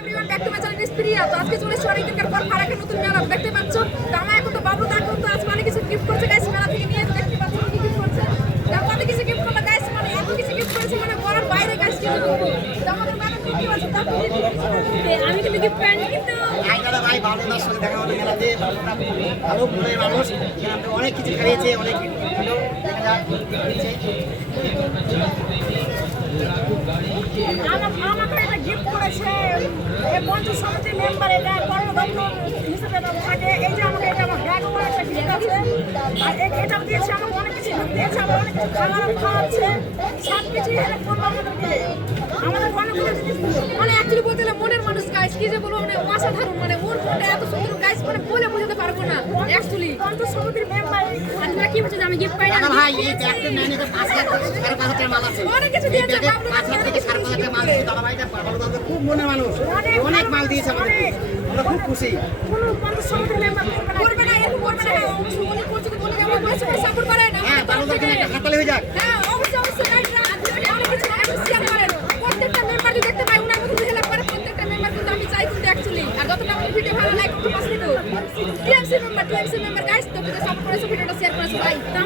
Everyone back to my channel Priya. তো আজকে চলে এসেছি অনেকদিনকার পর ফারাকের নতুন মেলা দেখতে পাচ্ছ। তো আমার এখন তো বাবু দেখো তো আজকে অনেক কিছু গিফট করছে গাইস, মেলা থেকে নিয়ে দেখতে পাচ্ছ কি গিফট করছে। দেখো অনেক কিছু গিফট করলো গাইস, মানে এত কিছু গিফট করেছে মানে বলার বাইরে গাইস। কিন্তু আমাদের মেলা দেখতে পাচ্ছ তারপর আমি কিন্তু গিফট পাইনি কিন্তু আইনারা ভাই বাবুদার সঙ্গে দেখা হলো মেলাতে। ভালো মনের মানুষ, এখানে আমাদের অনেক কিছু খাইয়েছে, অনেক কিছু ছিল। দেখা যাক আমাকে এটা গিফট করেছে এই পঞ্চায়েত সমিতির মেম্বার, এটা কর্মদক্ষ হিসেবে থাকে। এই যে আমাকে এটা আমার ব্যাগ উপরে একটা গিফট আছে, আর এটা দিয়েছে আমাকে অনেক কিছু দিয়েছে, আমার অনেক কিছু খাওয়াচ্ছে, সব কিছু হেল্প করবো আমাদেরকে। আমাদের অনেক মানে অ্যাকচুয়ালি বলতে গেলে মনের মানুষ গাইস, কি যে বলবো মানে অসাধারণ, মানে ওর মনটা এত সুন্দর গাইস, মানে বলে বোঝাতে পারবো না অ্যাকচুয়ালি। পঞ্চায়েত সমিতির মেম্বার আপনারা কি বলছেন আমি গিফট পাই না? ভাই এই ব্যাগটা নেন, এটা 5,000 মাল আছে। অনেক কিছু দিয়েছে, 5,000 থেকে 5,500 মাল দিয়েছে। দাদা ভাইটা বাবুদার খুব মনের মানুষ, অনেক মাল দিয়েছে আমাদের, আমরা খুব খুশি। কোনো পঞ্চায়েত সমিতির মেম্বার করবে না, এরকম করবে না। অবশ্যই উনি করছে, উনি আমার বলেছে সাপোর্ট করেন। হ্যাঁ, বাবুদার জন্য একটা হাততালি হয়ে যাক। হ্যাঁ অবশ্যই গাইডরা অনেক কিছু শেয়ার করেন। প্রত্যেকটা মেম্বার যদি দেখতে পাই ওনার মতো হেল্প করে প্রত্যেকটা মেম্বার, কিন্তু আমি চাই কিন্তু অ্যাকচুয়ালি। আর যতটা আমাদের ভিডিও ভালো লাইক করতে পারছি তো টিএমসি মেম্বার গাইস, তো সাপোর্ট করেছে, ভিডিওটা শেয়ার করেছে ভাই। তো